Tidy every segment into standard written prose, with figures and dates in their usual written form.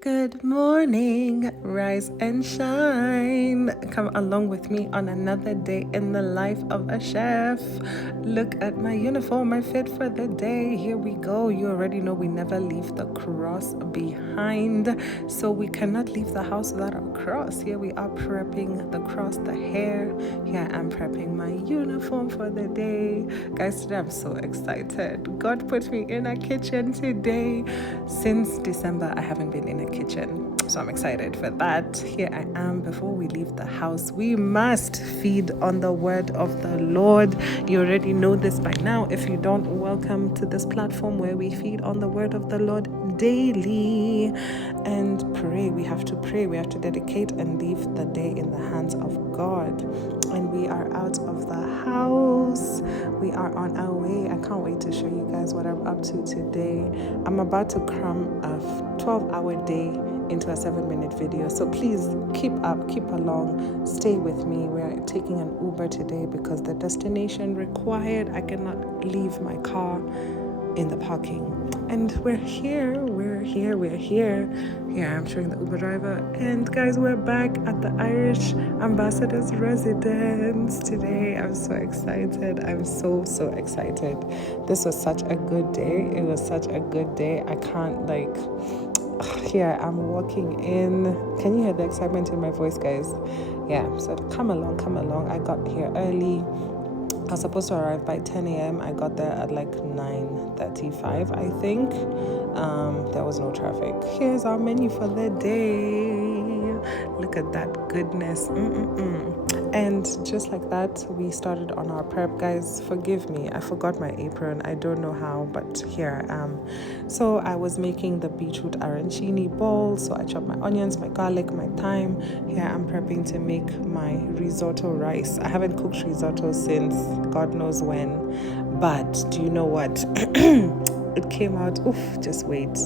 Good morning, rise and shine. Come along with me on another day in the life of a chef. Look at my uniform, my fit for the day. Here we go. You already know we never leave the cross behind. So we cannot leave the house without our cross. Here we are prepping the cross, the hair. Here I am prepping my uniform for the day. Guys, today I'm so excited. God put me in a kitchen today. Since December, I haven't been in a kitchen, so I'm excited for that. Here I am. Before we leave the house, we must feed on the word of the Lord. You already know this by now. If you don't, welcome to this platform where we feed on the word of the Lord daily and pray. We have to pray. We have to dedicate and leave the day in the hands of God. And we are out of the house. We are on our way. I can't wait to show you guys what I'm up to today. I'm about to cram a 12-hour day into a 7-minute video. So please keep up, keep along, stay with me. We're taking an Uber today because the destination required. I cannot leave my car in the parking. And we're here. Here I'm showing the Uber driver. And guys, we're back at the Irish Ambassador's residence today. I'm so excited. I'm so excited. This was such a good day. It was such a good day. I can't here I'm walking in. Can you hear the excitement in my voice, guys? Yeah, so come along. I got here early. I was supposed to arrive by 10 a.m. I got there at like 9:35, I think. There was no traffic. Here's our menu for the day. Look at that goodness. And just like that, we started on our prep. Guys, forgive me. I forgot my apron. I don't know how, but here I am. So I was making the beetroot arancini bowl. So I chopped my onions, my garlic, my thyme. Here I'm prepping to make my risotto rice. I haven't cooked risotto since God knows when. But do you know what? It came out, just wait.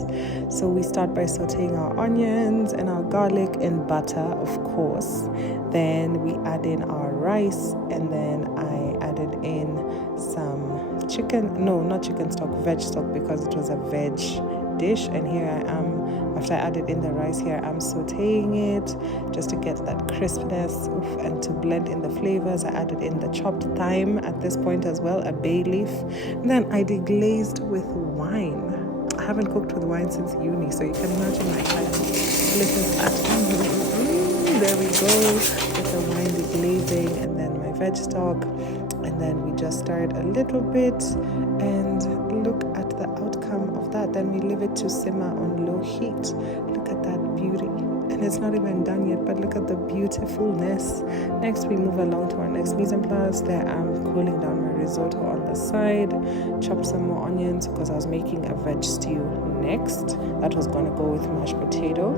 So we start by sauteing our onions and our garlic in butter, of course. Then we add in our rice, and then I added in some veg stock, because it was a veg dish. And here I am, after I added in the rice, here I'm sauteing it just to get that crispness and to blend in the flavors. I added in the chopped thyme at this point as well, a bay leaf. And then I deglazed with wine. I haven't cooked with wine since uni, so you can imagine my excitement. Listen to that. There we go, with the wine deglazing, and then my veg stock. And then we just stir it a little bit and look at the outcome of that. Then we leave it to simmer on low heat. Look at that beauty. And it's not even done yet, but look at the beautifulness. Next, we move along to our next mise en place. There I'm cooling down my risotto on the side. Chopped some more onions because I was making a veg stew next. That was going to go with mashed potato.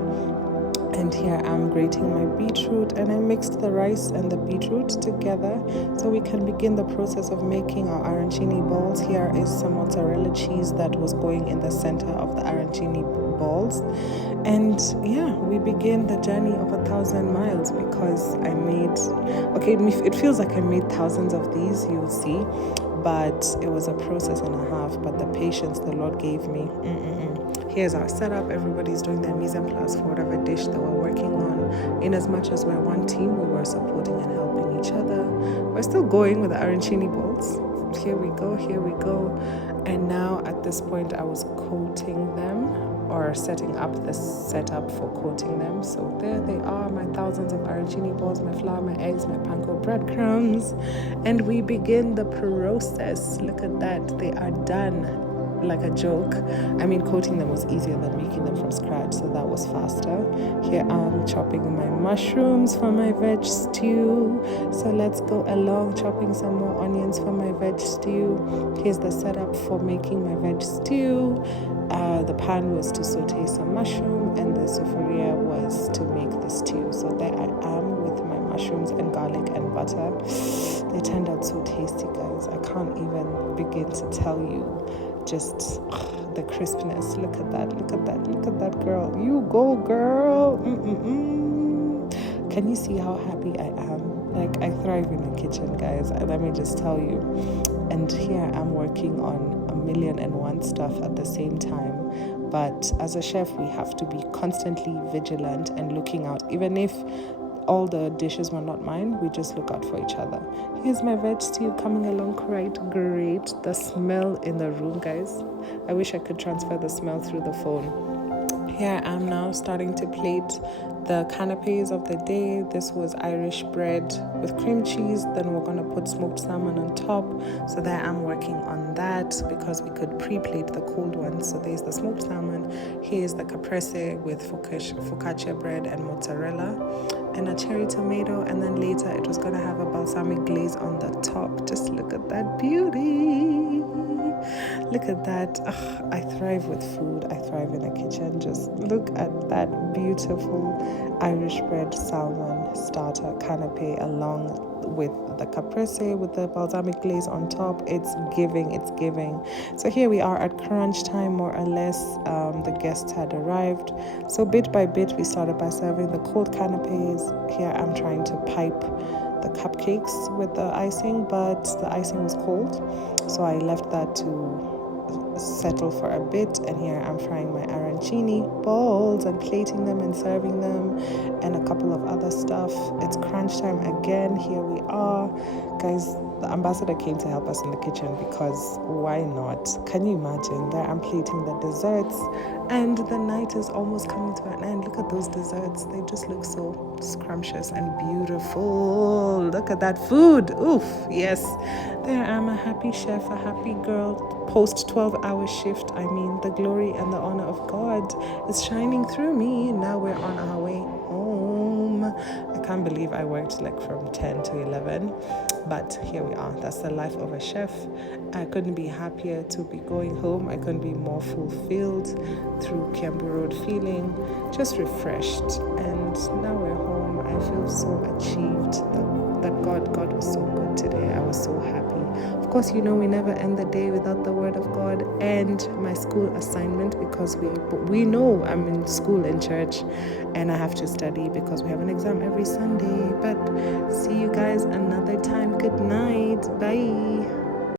And here I'm grating my beetroot, and I mixed the rice and the beetroot together so we can begin the process of making our arancini balls. Here is some mozzarella cheese that was going in the center of the arancini balls. And yeah, we begin the journey of 1,000 miles because it feels like I made thousands of these, you'll see, but it was a process and a half. But the patience the Lord gave me. Here's our setup. Everybody's doing their mise en place for whatever dish they were working on. In as much as we're one team, we were supporting and helping each other. We're still going with the arancini balls. Here we go. And now at this point, I was coating them, or setting up the setup for coating them. So there they are, my thousands of arancini balls, my flour, my eggs, my panko breadcrumbs. And we begin the process. Look at that. They are done. Like a joke. I mean, coating them was easier than making them from scratch, so that was faster. Here I'm chopping my mushrooms for my veg stew. So let's go along, chopping some more onions for my veg stew. Here's the setup for making my veg stew. The pan was to saute some mushroom, and the sufuria was to make the stew. So there I am with my mushrooms and garlic and butter. They turned out so tasty, guys. I can't even begin to tell you. Just the crispness. Look at that, girl. You go, girl. Can you see how happy I am? Like, I thrive in the kitchen, guys. Let me just tell you. And here I'm working on 1,000,001 stuff at the same time. But as a chef, we have to be constantly vigilant and looking out. Even if all the dishes were not mine, we just look out for each other. Here's my veg stew coming along quite great. The smell in the room, guys. I wish I could transfer the smell through the phone. Here I am now starting to plate the canapes of the day. This was Irish bread with cream cheese. Then we're going to put smoked salmon on top. So there I'm working on that because we could pre-plate the cold ones. So there's the smoked salmon. Here's the caprese with focaccia bread and mozzarella and a cherry tomato. And then later it was going to have a balsamic glaze on the top. Just look at that beauty. Look at that. Ugh, I thrive with food. I thrive in a kitchen. Just look at that beautiful Irish bread salmon starter canapé along with the caprese with the balsamic glaze on top. It's giving. So here we are at crunch time, more or less. The guests had arrived. So bit by bit, we started by serving the cold canapes. Here I'm trying to pipe the cupcakes with the icing, but the icing was cold, so I left that to settle for a bit. And here I'm frying my arancini balls and plating them and serving them and a couple of other stuff. It's crunch time again. Here we are, guys. The ambassador came to help us in the kitchen because why not? Can you imagine? There I'm plating the desserts and the night is almost coming to an end. Look at those desserts. They just look so scrumptious and beautiful. Look at that food. Oof, yes. There I'm a happy chef, a happy girl. Post 12-hour shift. I mean, the glory and the honor of God is shining through me. Now we're on our way home. I can't believe I worked like from 10 to 11. But here we are. That's the life of a chef. I couldn't be happier to be going home. I couldn't be more fulfilled through Kiambu Road, feeling just refreshed. And now we're home. I feel so achieved that God was so good today. I was so happy. Of course, we never end the day without the word of God and my school assignment, because we know I'm in school and church and I have to study because we have an exam every Sunday. But see you guys another time. Good night. Bye.